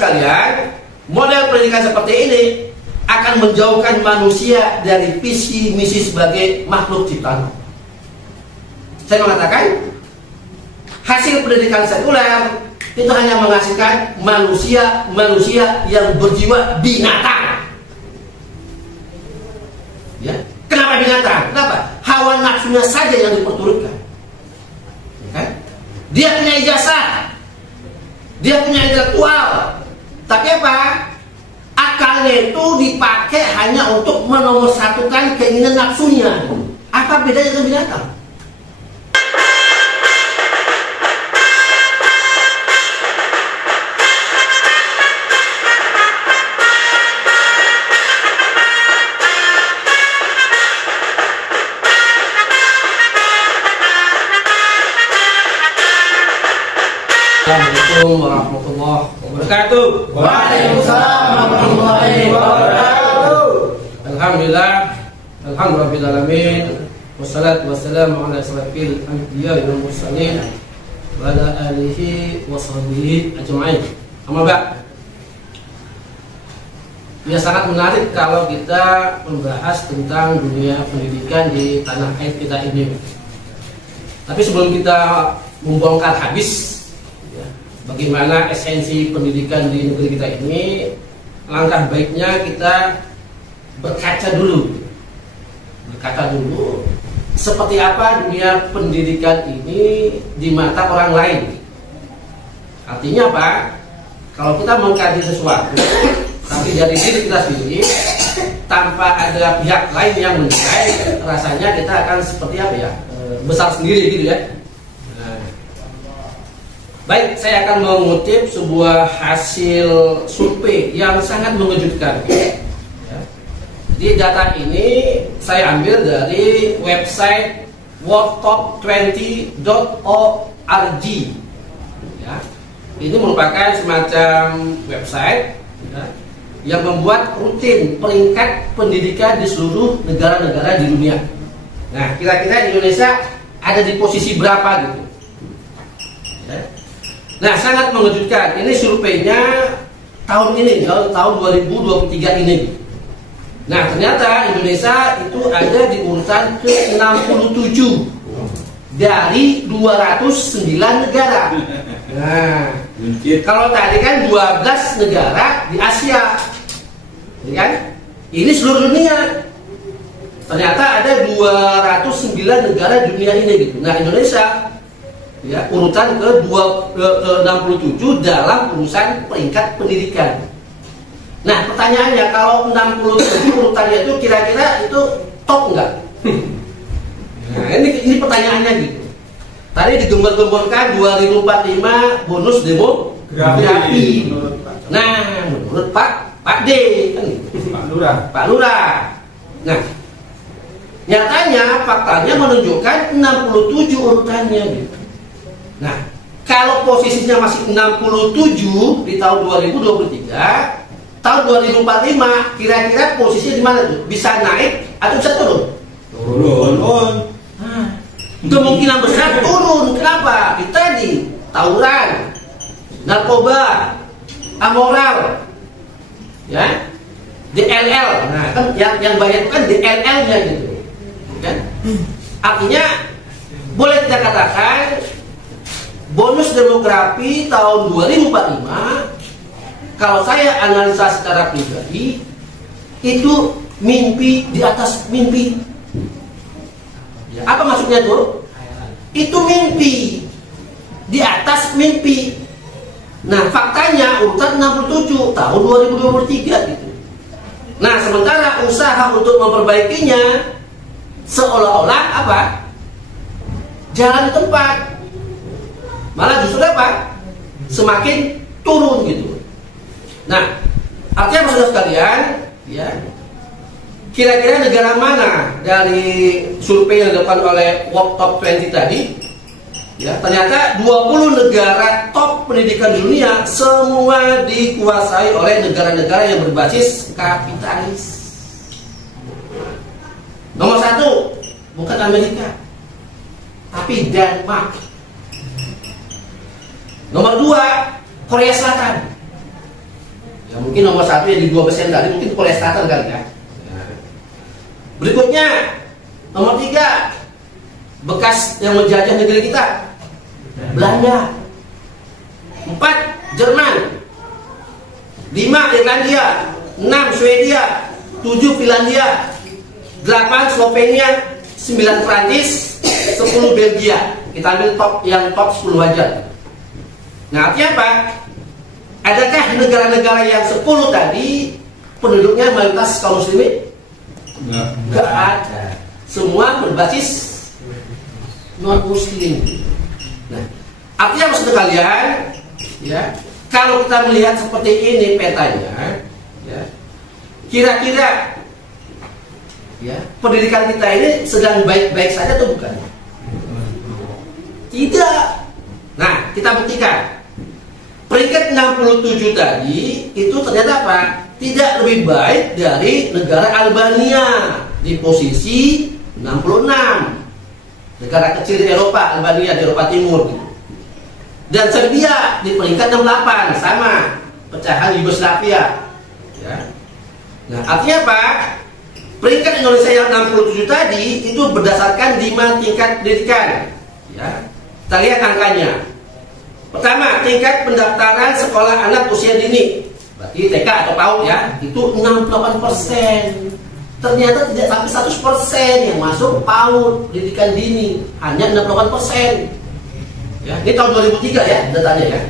sekalian, model pendidikan seperti ini akan menjauhkan manusia dari visi misi sebagai makhluk ciptaan. Saya mengatakan hasil pendidikan sekuler itu hanya menghasilkan manusia yang berjiwa binatang. Ya, kenapa binatang? Kenapa? Hawa nafsunya saja yang diperturutkan. Ya kan? Dia punya ijazah, dia punya intelektual, tapi apa? Akalnya itu dipakai hanya untuk menomorsatukan keinginan nafsunya. Apa bedanya dengan binatang? Assalamualaikum warahmatullahi wabarakatuh. Waalaikumsalam warahmatullahi wabarakatuh. Alhamdulillah, alhamdulillahirabbil wassalatu wassalamu ala asyrafil anbiya'i wal mursalin wa ala alihi wa sahbihi ajma'in. Amma ba'd. Ya, sangat menarik kalau kita membahas tentang dunia pendidikan di tanah air kita ini. Tapi sebelum kita membongkar habis bagaimana esensi pendidikan di negeri kita ini, langkah baiknya kita berkaca dulu seperti apa dunia pendidikan ini di mata orang lain. Artinya apa? Kalau kita mengkaji sesuatu tapi dari diri kita sendiri tanpa ada pihak lain yang menilai, rasanya kita akan seperti apa ya, besar sendiri gitu ya. Baik, saya akan mengutip sebuah hasil survei yang sangat mengejutkan. Jadi data ini saya ambil dari website worldtop20.org. Ya, ini merupakan semacam website yang membuat rutin peringkat pendidikan di seluruh negara-negara di dunia. Nah, kira-kira Indonesia ada di posisi berapa gitu? Ya. Nah, sangat mengejutkan. Ini surveinya tahun ini, tahun 2023 ini. Nah, ternyata Indonesia itu ada di urutan ke-67 dari 209 negara. Nah, kalau tadi kan 12 negara di Asia, ya kan? Ini seluruh dunia. Ternyata ada 209 negara di dunia ini gitu. Nah, Indonesia ya urutan ke-67 dalam urusan peringkat pendidikan. Nah, pertanyaannya, kalau 67 urutannya itu kira-kira itu top enggak? Nah, ini pertanyaannya gitu. Tadi digembar-gemborkan 2045 bonus demografi. Nah, menurut Pak D kan gitu. Pak Lurah. Nah, nyatanya faktanya menunjukkan 67 urutannya gitu. Nah, kalau posisinya masih 67 di tahun 2023, tahun 2045 kira-kira posisinya di mana tuh? Bisa naik atau bisa turun? Turun. Nah, kemungkinan besar turun. Kenapa? Kita di tawuran, narkoba, amoral, ya, DLL. Nah, kan yang banyak itu kan DLL-nya gitu, kan? Artinya boleh kita katakan bonus demografi tahun 2045, kalau saya analisa secara pribadi, itu mimpi di atas mimpi. Ya, apa maksudnya tuh? Itu mimpi di atas mimpi. Nah, faktanya urutan 67 tahun 2023 gitu. Nah, sementara usaha untuk memperbaikinya seolah-olah apa? Jalan di tempat. Malah justru apa? Semakin turun gitu. Nah, artinya maksudnya sekalian, ya, kira-kira negara mana dari survei yang dilakukan oleh worldtop20 tadi, ya, ternyata 20 negara top pendidikan di dunia semua dikuasai oleh negara-negara yang berbasis kapitalis. Nomor 1 bukan Amerika, tapi Denmark. Nomor 2 Korea Selatan. Ya, mungkin nomor 1 yang di 2% tadi mungkin Korea Selatan kali ya. Berikutnya nomor 3, bekas yang menjajah negeri kita, Belanda. 4, Jerman. 5, Irlandia. 6, Swedia. 7, Finlandia. 8, Slovenia. 9, Prancis. 10, Belgia. Kita ambil top 10 aja. Nah, artinya apa? Adakah negara-negara yang 10 tadi penduduknya mayoritas kaum muslimin? Enggak ada. Semua berbasis non muslim. Nah, artinya maksud kalian, ya, kalau kita melihat seperti ini petanya, ya, kira-kira, ya, pendidikan kita ini sedang baik-baik saja atau bukan? Tidak. Nah, kita buktikan. Peringkat 67 tadi itu ternyata apa? Tidak lebih baik dari negara Albania di posisi 66. Negara kecil di Eropa, Albania di Eropa Timur. Dan Serbia di peringkat 68, sama, pecahan Yugoslavia. Ya. Nah, artinya apa? Peringkat Indonesia yang 67 tadi itu berdasarkan 5 tingkat pendidikan. Ya. Kita lihat angkanya. Pertama, tingkat pendaftaran sekolah anak usia dini, berarti TK atau PAUD ya, itu 68%. Ternyata tidak sampai 100% yang masuk PAUD, pendidikan dini, hanya 68%. Ya, ini tahun 2003 ya datanya ya.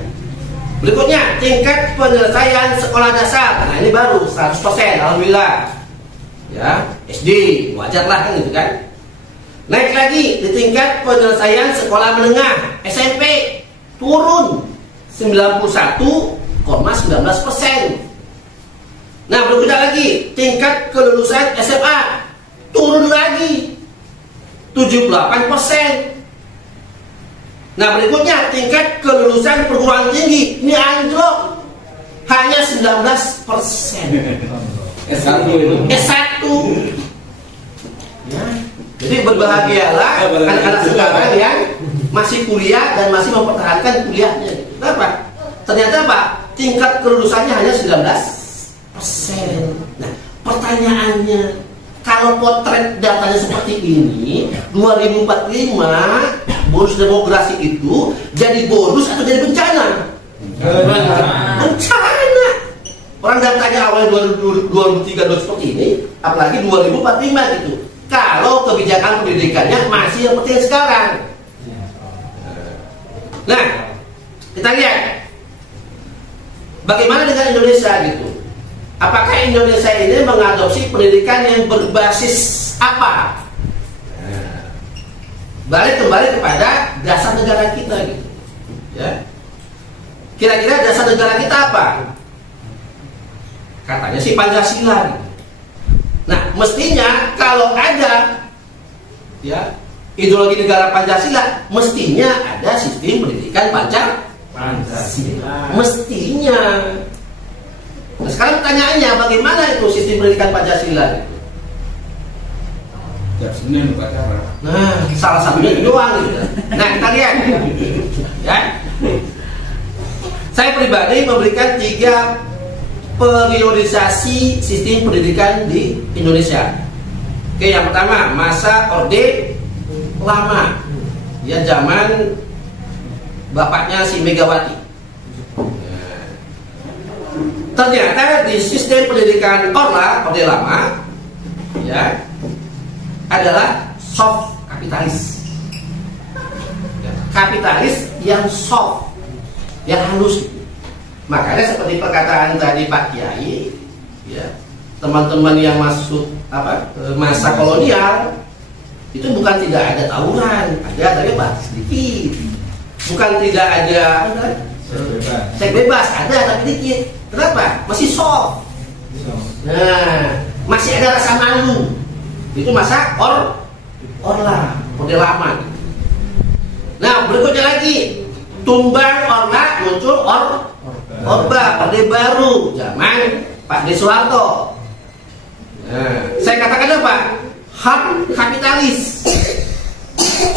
Berikutnya, tingkat penyelesaian sekolah dasar. Nah, ini baru 100%, alhamdulillah. Ya, SD, wajar lah kan gitu kan. Naik lagi di tingkat penyelesaian sekolah menengah, SMP, turun 91,19%. Nah, berikutnya lagi tingkat kelulusan SMA, turun lagi 78%. Nah, berikutnya tingkat kelulusan perguruan tinggi, ini anjlok hanya 19%. S1 itu. S1. Ya. Jadi berbahagialah anak-anak sekarang yang masih kuliah dan masih mempertahankan kuliahnya. Kenapa? Ternyata Pak, tingkat kelulusannya hanya 19%. Nah, pertanyaannya, kalau potret datanya seperti ini, 2045 bonus demografi itu jadi bonus atau jadi bencana? Bencana. Orang datanya awalnya 2003 seperti ini, apalagi 2045 gitu. Kalau kebijakan pendidikannya masih seperti yang sekarang. Nah, kita lihat bagaimana dengan Indonesia gitu. Apakah Indonesia ini mengadopsi pendidikan yang berbasis apa? Balik kembali kepada dasar negara kita gitu. Ya. Kira-kira dasar negara kita apa? Katanya sih Pancasila gitu. Nah, mestinya kalau ada ya ideologi negara Pancasila, mestinya ada sistem pendidikan Pancasila. Mestinya. Nah, sekarang pertanyaannya, bagaimana itu sistem pendidikan Pancasila? Nah, salah satunya itu doang gitu. Nah, kita lihat. Ya. Saya pribadi memberikan 3 periodisasi sistem pendidikan di Indonesia. Oke, yang pertama masa Orde Lama, ya zaman bapaknya si Megawati. Ternyata di sistem pendidikan Orde Lama, ya, adalah soft kapitalis. Ya, kapitalis yang soft, yang halus. Makanya seperti perkataan tadi Pak Kiai, ya, teman-teman yang masuk masa kolonial itu bukan tidak ada tawuran, ada tapi sedikit. Bukan tidak ada seks bebas, ada tapi dikit. Kenapa? Masih soft. Nah, masih ada rasa malu. Itu masa Orde Lama. Nah, berikutnya lagi tumbang Orla, muncul Orba, Orde Baru, zaman Pak D. Soeharto. Nah, saya katakan apa? Hak kapitalis.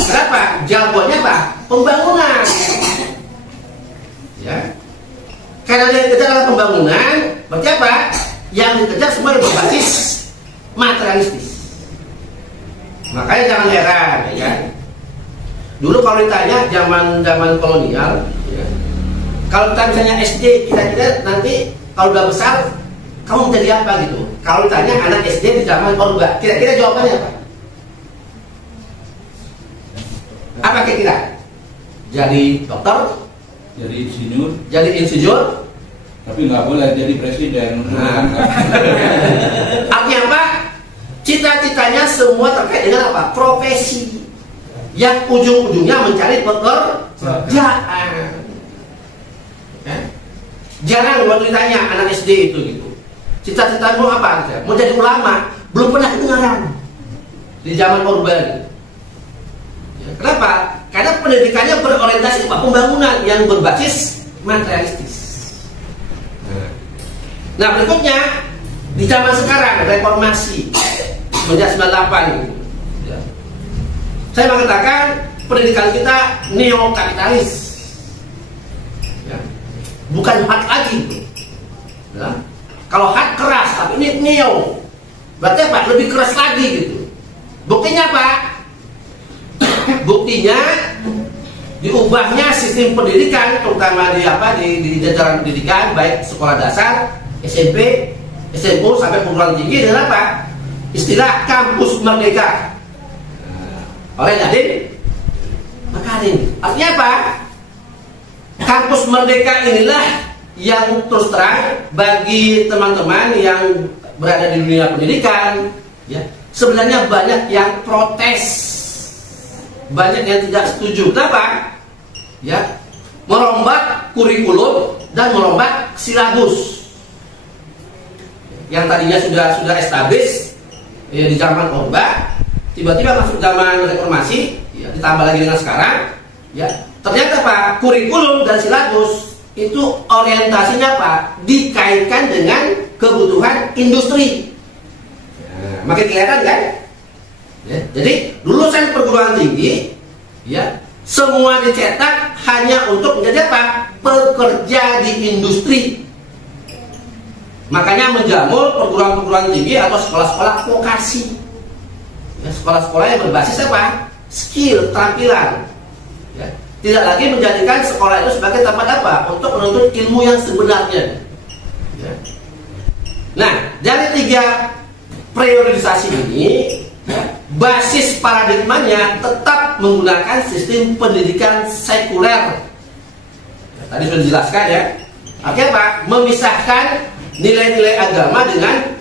Kenapa? Jawabannya apa? Pembangunan. Ya. Karena dia kejar adalah pembangunan, Berarti apa? Yang dikejar semua yang berbasis materialistis. Makanya jangan heran, ya kan? Dulu kalau ditanya zaman kolonial, ya, kalau kita misalnya SD, kita nanti kalau udah besar, kamu menjadi apa gitu? Kalau ditanya anak SD di zaman Orba, kira-kira jawabannya apa? Apa kira-kira? Jadi dokter, jadi insinyur, tapi nggak boleh jadi presiden. Nah. Artinya apa? Cita-citanya semua terkait dengan apa? Profesi yang ujung-ujungnya mencari pekerjaan. Ya? Jarang waktu ditanya anak SD itu gitu, cita-citamu apa? Mau jadi ulama? Belum pernah kedengaran di zaman Orba. Ya, kenapa? Karena pendidikannya berorientasi kepada pembangunan yang berbasis materialistis. Nah berikutnya di zaman sekarang reformasi sejak 98 gitu. Ya. Saya mengatakan pendidikan kita neokapitalis, ya. Bukan hard lagi gitu. Ya. Kalau hard keras, tapi ini neo, berarti apa? Lebih keras lagi gitu. Buktinya apa? Buktinya diubahnya sistem pendidikan, terutama di jajaran pendidikan baik sekolah dasar, SMP, SMU sampai perguruan tinggi dengan apa? Istilah kampus merdeka oleh Nadiem Makarim. Artinya apa? Kampus merdeka inilah yang terus terang bagi teman-teman yang berada di dunia pendidikan, ya, sebenarnya banyak yang protes, banyak yang tidak setuju. Kenapa? Ya, merombak kurikulum dan merombak silabus yang tadinya sudah established, ya, di zaman Orba, tiba-tiba masuk zaman reformasi, ya, ditambah lagi dengan sekarang, ya, ternyata apa? Kurikulum dan silabus itu orientasinya apa? Dikaitkan dengan kebutuhan industri. Ya, makin kelihatan kan? Ya, jadi lulusan perguruan tinggi, ya, semua dicetak hanya untuk menjadi apa? Pekerja di industri. Makanya menjamur perguruan-perguruan tinggi atau sekolah-sekolah vokasi, ya, sekolah-sekolah yang berbasis apa? Skill, tampilan, ya. Tidak lagi menjadikan sekolah itu sebagai tempat apa? Untuk menuntut ilmu yang sebenarnya, ya. Nah, dari 3 priorisasi ini, ya, basis paradigmanya tetap menggunakan sistem pendidikan sekuler, ya, tadi sudah dijelaskan, ya. Artinya apa? Memisahkan nilai-nilai agama dengan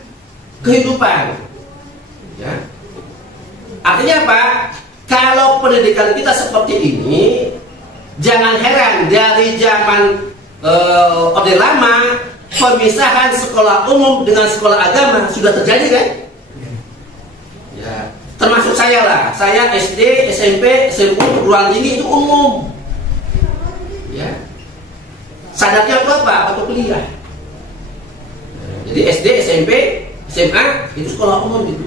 kehidupan, ya. Artinya apa? Kalau pendidikan kita seperti ini, jangan heran dari zaman Orde Lama pemisahan sekolah umum dengan sekolah agama sudah terjadi kan? Ya, termasuk saya lah. Saya SD, SMP, SMU, perguruan tinggi itu umum. Ya. Sadarnya apa? Atau kuliah. Jadi SD, SMP, SMA itu sekolah umum gitu.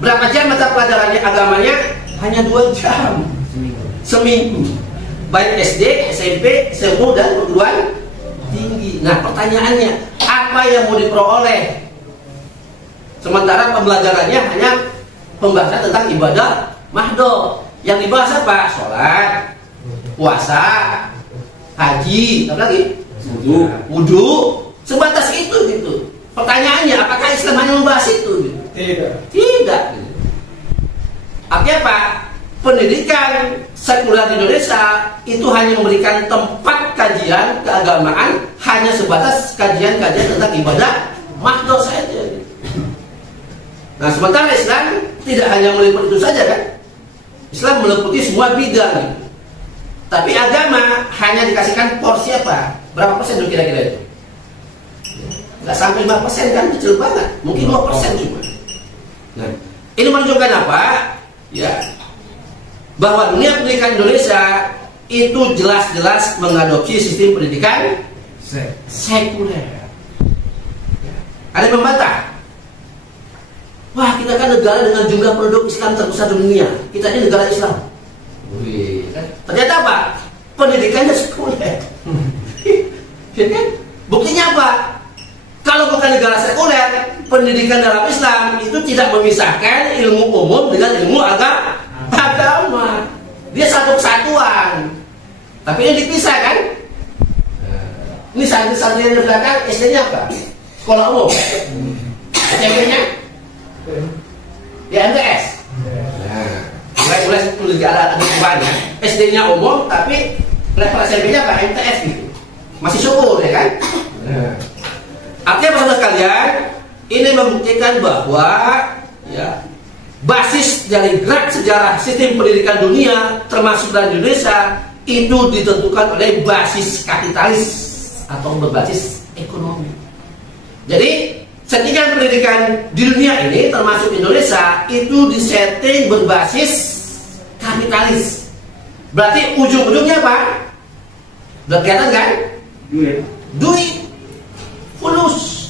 Berapa jam mata pelajarannya agamanya? Hanya 2 jam seminggu. Baik SD, SMP, SMU dan perguruan tinggi. Nah pertanyaannya, apa yang mau diperoleh? Sementara pembelajarannya hanya pembahasan tentang ibadah mahdoh. Yang dibahas apa? Sholat, puasa, haji, apa lagi? Wudu. Sebatas itu gitu. Pertanyaannya, apakah Islam hanya membahas itu? Gitu? Tidak. Gitu. Artinya apa? Pendidikan sekuler di Indonesia itu hanya memberikan tempat kajian keagamaan, hanya sebatas kajian-kajian tentang ibadah mahdoh saja. Nah, sementara Islam tidak hanya meliputi itu saja kan? Islam meliputi semua bidang. Gitu. Tapi agama hanya dikasihkan porsi apa? Berapa persen itu kira-kira itu? Nggak sampai 5% kan, kecil banget. Mungkin 2% cuma. Nah, ini menunjukkan apa? Ya, bahwa dunia pendidikan Indonesia itu jelas-jelas mengadopsi sistem pendidikan sekuler. Ya. Ada yang membantah. Wah, kita kan negara dengan jumlah penduduk Islam terbesar di dunia. Kita ini negara Islam. Wih, kan? Ternyata apa? Pendidikannya sekuler. Ya kan? Buktinya apa? Kalau kalau bukan negara sekuler, pendidikan dalam Islam itu tidak memisahkan ilmu umum dengan ilmu agama. Dia satu kesatuan. Tapi ini dipisah kan? Ini santri-santri yang di belakang SD-nya apa? Sekolah umum. SMP-nya? Ya MTS. Mulai tulis ada perubahannya. SD-nya umum, tapi level SMP-nya apa? MTS gitu. Masih syukur ya kan? Artinya saudara sekalian, ini membuktikan bahwa ya, basis dari gerak sejarah sistem pendidikan dunia termasuk dari Indonesia itu ditentukan oleh basis kapitalis atau berbasis ekonomi. Jadi settingan pendidikan di dunia ini termasuk Indonesia itu disetting berbasis kapitalis. Berarti ujung-ujungnya apa? Udah kelihatan kan? Duit. Fulus.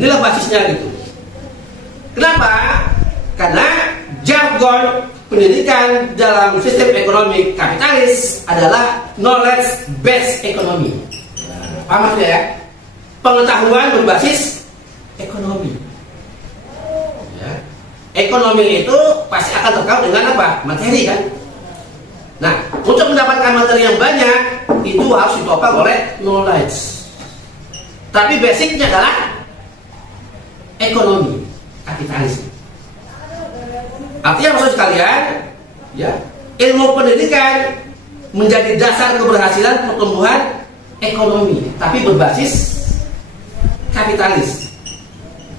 Inilah basisnya gitu. Kenapa? Karena jargon pendidikan dalam sistem ekonomi kapitalis adalah knowledge based economy. Paham maksudnya ya? Pengetahuan berbasis ekonomi. Ya. Ekonomi itu pasti akan terkait dengan apa? Materi kan? Nah, untuk mendapatkan materi yang banyak itu harus ditopang oleh knowledge. Tapi basicnya adalah ekonomi kapitalis. Artinya maksud sekalian, ya, ilmu pendidikan menjadi dasar keberhasilan pertumbuhan ekonomi, tapi berbasis kapitalis.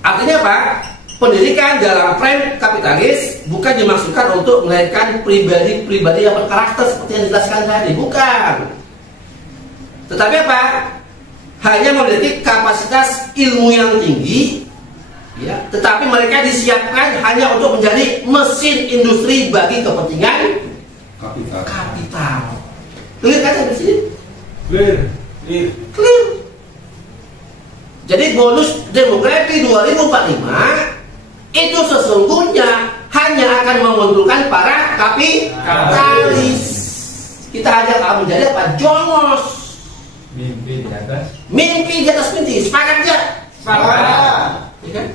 Artinya apa? Pendidikan dalam frame kapitalis bukan dimaksudkan untuk melahirkan pribadi-pribadi yang berkarakter seperti yang dijelaskan tadi, bukan. Tetapi apa? Hanya memiliki kapasitas ilmu yang tinggi, ya, tetapi mereka disiapkan hanya untuk menjadi mesin industri bagi kepentingan kapital. Clear kan sampai sini? Clear. Jadi bonus demografi 2045 itu sesungguhnya hanya akan menguntungkan para kapitalis. Kita hanya akan menjadi apa? Jongos. Mimpi di atas mimpi. Sepakat ya? Sepakat. Ya kan?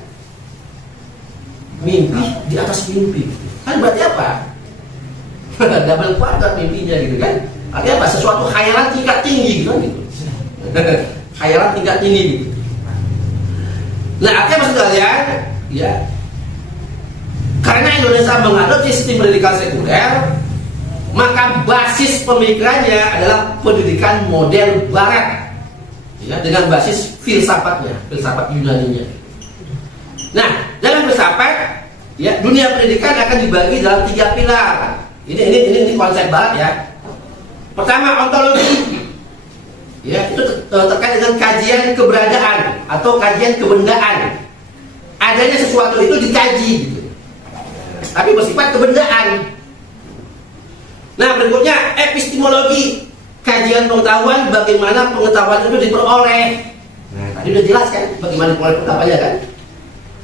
Mimpi di atas mimpi. Kan berarti apa? Double kuadrat mimpinya gitu kan? Artinya apa? Sesuatu khayalan tingkat tinggi gitu kan gitu. Khayalan tingkat tinggi gitu. Nah, artinya maksud kalian, ya, karena Indonesia mengadopsi sistem pendidikan sekuler, maka basis pemikirannya adalah pendidikan model Barat, ya, dengan basis filsafatnya, filsafat Yunaninya. Nah, dalam filsafat, ya, dunia pendidikan akan dibagi dalam 3 pilar. Ini konsep Barat ya. Pertama, ontologi, ya, itu terkait dengan kajian keberadaan atau kajian kebendaan. Adanya sesuatu itu dikaji, gitu, tapi bersifat kebendaan. Nah, berikutnya epistemologi, kajian pengetahuan, bagaimana pengetahuan itu diperoleh. Nah, tadi udah jelas kan bagaimana pengetahuannya kan,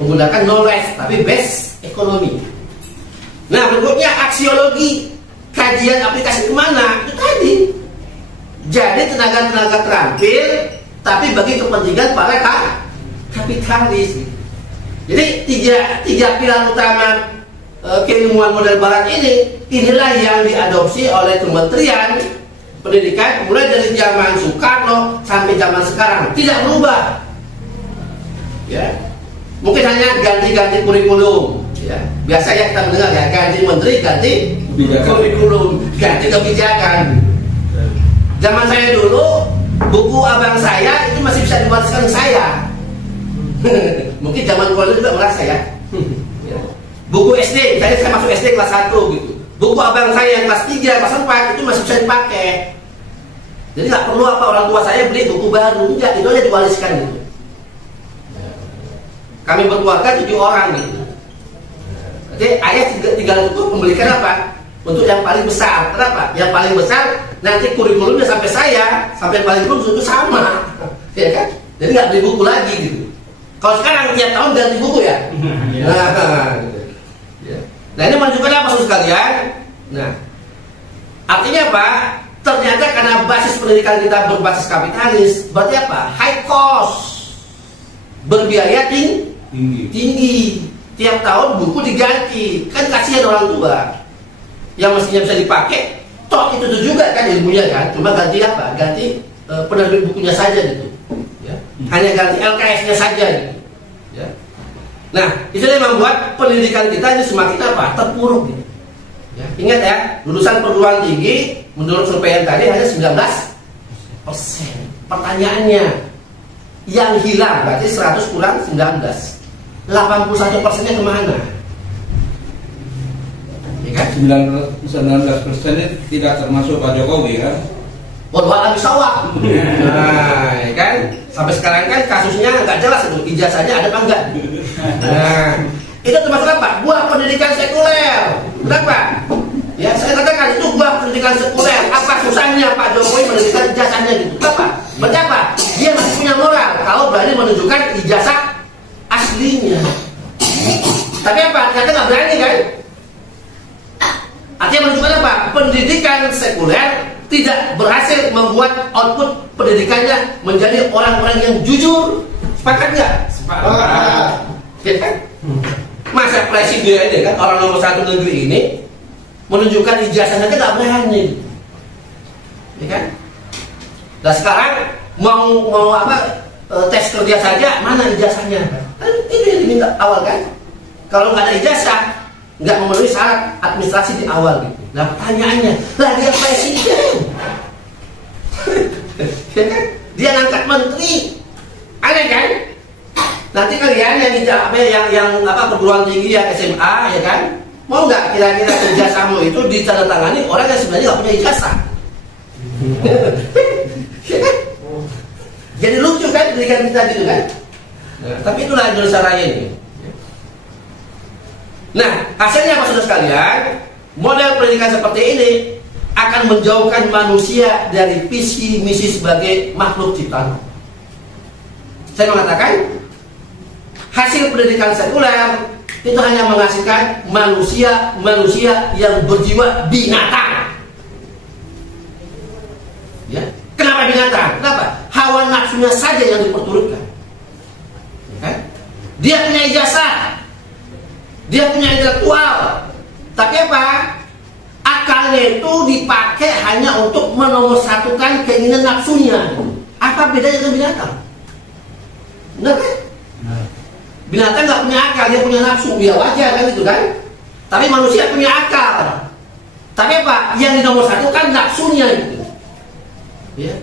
menggunakan knowledge tapi base ekonomi. Nah, berikutnya aksiologi, kajian aplikasi kemana, itu tadi. Jadi tenaga-tenaga terampil tapi bagi kepentingan para kapitalis. Jadi tiga pilar utama keilmuan model Barat inilah yang diadopsi oleh Kementerian Pendidikan mulai dari zaman Soekarno sampai zaman sekarang, tidak berubah. Ya, mungkin hanya ganti-ganti kurikulum. Ya, biasa ya kita mendengar ya, ganti menteri, ganti kurikulum, ganti kebijakan. Zaman saya dulu, buku abang saya itu masih bisa diwariskan saya. Mungkin zaman kuliah juga merasa ya. Buku SD, saya masuk SD kelas 1 gitu. Buku abang saya yang kelas 3, kelas 4 itu masih bisa dipakai. Jadi nggak perlu apa orang tua saya beli buku baru, enggak, itu aja diwariskan gitu. Kami berkeluarga 7 orang gitu. Jadi ayah tinggal itu membelikan apa? Untuk yang paling besar. Kenapa? Yang paling besar nanti kurikulumnya sampai saya, sampai paling belum itu sama, ya kan? Jadi nggak beli buku lagi gitu. Kalau sekarang tiap tahun ganti buku ya. Nah, ini menunjukkan apa maksud sekalian? Nah, artinya apa? ternyata karena basis pendidikan kita berbasis kapitalis, berarti apa? High cost, berbiaya tinggi. Tiap tahun buku diganti, kan kasihan orang tua yang mestinya bisa dipakai. Toh itu juga kan ilmunya kan, cuma ganti apa? Ganti penerbit bukunya saja gitu. Ya. Hanya ganti LKS-nya saja gitu. Ya. Nah, itu yang membuat pendidikan kita ini semakin apa? Terpuruk gitu. Ya. Ingat ya, lulusan perguruan tinggi menurut survei yang tadi hanya 19%. Pertanyaannya, yang hilang berarti 100 kurang 19. 81%-nya kemana? Ya kan? 19% ini tidak termasuk Pak Jokowi kan? Waduh, habis sawah. Nah, ya kan? Sampai sekarang kan kasusnya nggak jelas itu, ijazahnya ada apa enggak? Nah, itu termasuk apa? Buah pendidikan sekuler. Kenapa? Ya, saya katakan itu buah pendidikan sekuler. Apa susahnya Pak Jokowi menunjukkan ijazahnya gitu? Apa? Berapa? Dia masih punya moral kalau berani menunjukkan ijazah aslinya. Tapi apa? Ternyata nggak berani kan? Artinya menunjukkan apa? Pendidikan sekuler tidak berhasil membuat output pendidikannya menjadi orang-orang yang jujur. Sepakat nggak? Sepakat. Ya kan? Masa presiden ini kan orang nomor 1 negeri ini menunjukkan ijazahnya nggak berani, ya kan? Dan sekarang mau apa? Tes kerja saja mana ijazahnya? Kan ini yang diminta awal kan? Kalau nggak ada ijazah, nggak memenuhi syarat administrasi di awal gitu. Nah pertanyaannya, lah dia presiden, ya kan? Dia ngangkat menteri, aneh kan? Nanti kalian yang perguruan tinggi yang SMA ya kan, mau nggak kira-kira ijazahmu itu ditandatangani orang yang sebenarnya nggak punya ijazah? Ya kan? Jadi lucu kan pendidikan kita gitu kan? Nah, tapi itulah Indonesia Raya ini. Nah, hasilnya apa saudara sekalian? Model pendidikan seperti ini akan menjauhkan manusia dari visi misi sebagai makhluk ciptaan. Saya mengatakan hasil pendidikan sekuler itu hanya menghasilkan manusia yang berjiwa binatang. Ya. Kenapa binatang? Kenapa? Hawa nafsunya saja yang diperturutkan. Ya. Dia punya ijazah, dia punya intelektual, tapi apa? Akalnya itu dipakai hanya untuk menomorsatukan keinginan nafsunya. Apa bedanya dengan binatang? Benar kan? Binatang nggak punya akal, dia punya nafsu, ya wajar kan itu kan? Tapi manusia punya akal. Tapi apa? Yang dinomorsatukan nafsunya gitu. Ya.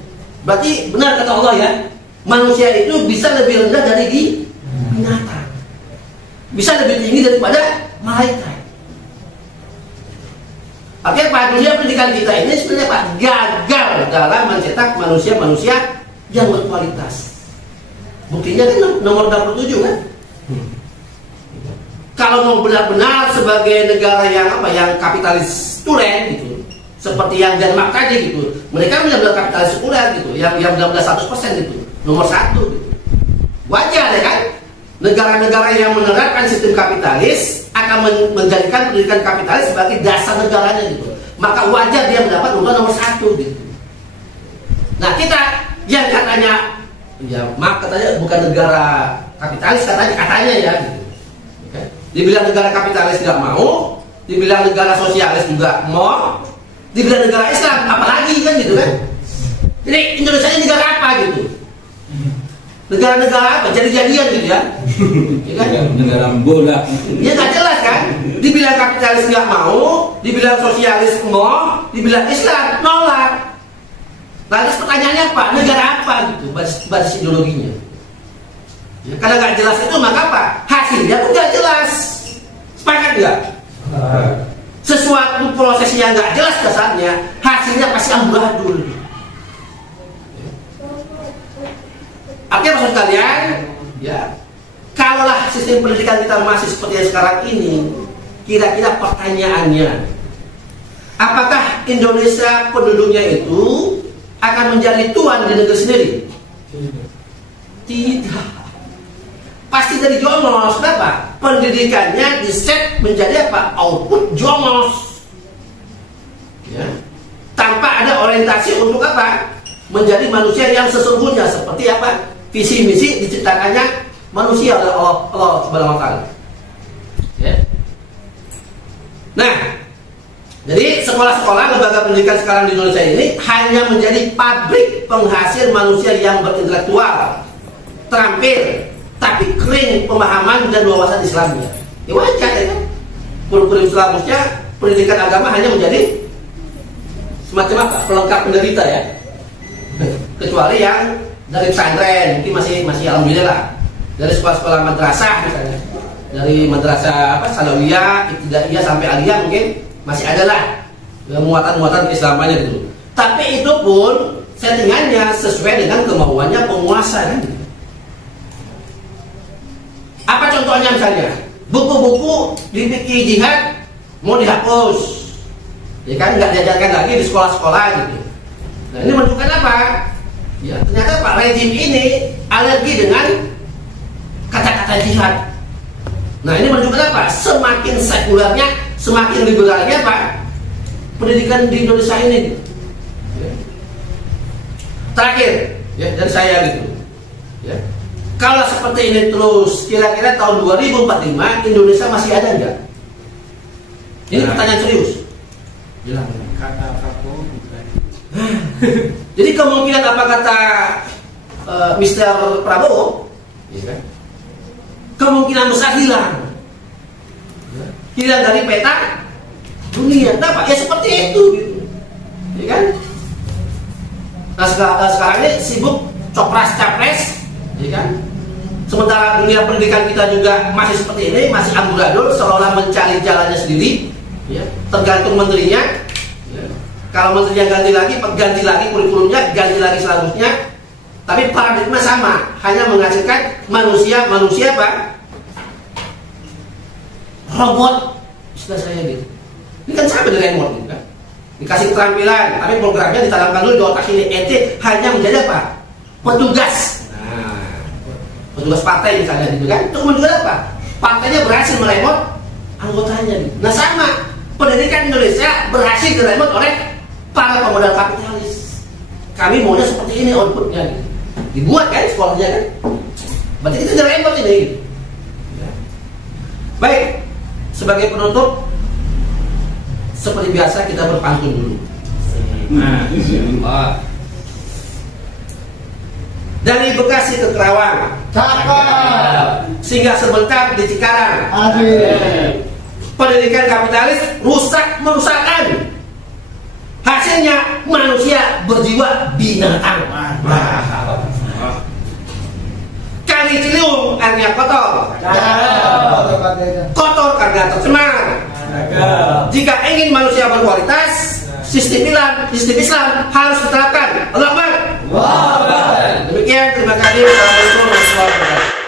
Berarti benar kata Allah ya, manusia itu bisa lebih rendah dari binatang, bisa lebih tinggi daripada malaikat. Artinya Pak, dunia pendidikan kita ini sebenarnya Pak gagal dalam mencetak manusia-manusia yang berkualitas. Buktinya kan nomor 67 kan? Kalau mau benar-benar sebagai negara yang kapitalis tulen gitu, seperti yang Denmark tadi gitu, mereka benar-benar kapitalis sekuler gitu, yang benar-benar 100% gitu, nomor 1 gitu. Wajar ya kan? Negara-negara yang menerapkan sistem kapitalis akan menjadikan pendidikan kapitalis sebagai dasar negaranya gitu. Maka wajar dia mendapat urutan nomor 1 gitu. Nah kita yang katanya, ya maaf katanya bukan negara kapitalis katanya ya gitu. Okay. Dibilang negara kapitalis nggak mau, dibilang negara sosialis juga mau, dibilang negara Islam apalagi kan gitu kan. Jadi Indonesia ini negara apa gitu? Negara-negara apa? Jadi-jadian gitu ya? Ya kan? Negara bola. Ya nggak jelas kan? Dibilang kapitalis nggak mau, dibilang sosialis mau, dibilang Islam nolak. Lalu pertanyaannya apa? Negara apa gitu? Basis ideologinya. Ya, karena nggak jelas itu maka apa? Hasilnya pun nggak jelas. Sepakat nggak? Sesuatu proses yang nggak jelas dasarnya, hasilnya pasti amburadul. Artinya maksud kalian, ya, kalaulah sistem pendidikan kita masih seperti yang sekarang ini, kira-kira pertanyaannya, apakah Indonesia penduduknya itu akan menjadi tuan di negeri sendiri? Tidak. Pasti dari jomos. Kenapa? Pendidikannya diset menjadi apa? Output jomos. Ya. Tanpa ada orientasi untuk apa? Menjadi manusia yang sesungguhnya. Seperti apa? Visi misi diciptakannya manusia oleh Allah Subhanahu wa taala. Ya. Nah, jadi sekolah-sekolah lembaga pendidikan sekarang di Indonesia ini hanya menjadi pabrik penghasil manusia yang berintelektual, terampil, tapi kering pemahaman dan wawasan Islamnya. Ya wajar ya kan? Kurikulum selanjutnya pendidikan agama hanya menjadi semacam apa? Pelengkap penderita ya. Kecuali yang dari pesantren mungkin masih alhamdulillah. Dari sekolah-sekolah madrasah misalnya, dari madrasah apa Salawiyah, Ibtidaiyah sampai Aliyah mungkin masih ada lah muatan-muatan keislamannya gitu. Tapi itu pun settingannya sesuai dengan kemauannya penguasa kan. Apa contohnya misalnya? Buku-buku di fikih jihad mau dihapus, ya kan, nggak diajarkan lagi di sekolah-sekolah gitu. Nah ini menunjukkan apa? Ya ternyata Pak rejim ini alergi dengan kata-kata jihad. Nah ini menunjukkan apa? Semakin sekulernya, semakin liberalnya Pak pendidikan di Indonesia ini. Ya. Terakhir, ya dari saya gitu. Ya. Kalau seperti ini terus, kira-kira tahun 2045 Indonesia masih ada nggak? Ini pertanyaan serius. Bilang kata Prabowo bukan. Jadi kemungkinan apa kata Mr. Prabowo, ya kan? Kemungkinan besar hilang. Hilang dari peta dunia. Kenapa? Ya seperti itu gitu. Ya kan? Nah sekarang ini sibuk copras-capres, ya kan? Sementara dunia pendidikan kita juga masih seperti ini, masih amburadul, seolah mencari jalannya sendiri, ya. Tergantung menterinya. Ya. Kalau menterinya ganti lagi kurikulumnya, ganti lagi selanjutnya. Tapi paradigma sama, hanya menghasilkan manusia apa? Robot, istilah saya gitu. Ini kan sama dengan remote, kan? Dikasih keterampilan, tapi programnya ditanamkan dulu di otak ini. Ente hanya menjadi apa? Petugas. Petugas partai misalnya gitu kan, itu menunjukkan apa? Partainya berhasil meremot anggotanya gitu. Nah sama, pendidikan Indonesia berhasil diremot oleh para pemodal kapitalis. Kami maunya seperti ini outputnya gitu. Dibuat kan sekolahnya kan, berarti kita diremot ini gitu. Ya. Baik, sebagai penutup seperti biasa kita berpantun dulu. Nah, dari Bekasi ke Kerawang, singgah sebentar di Cikarang. Pendidikan kapitalis rusak merusakkan. Hasilnya manusia berjiwa binatang. Kali Ciliwung airnya kotor. Kotor karena tercemar. Jika ingin manusia berkualitas, sistem Islam harus diterapkan. Allahu Akbar. Demikian, terima kasih. Assalamualaikum warahmatullahi wabarakatuh.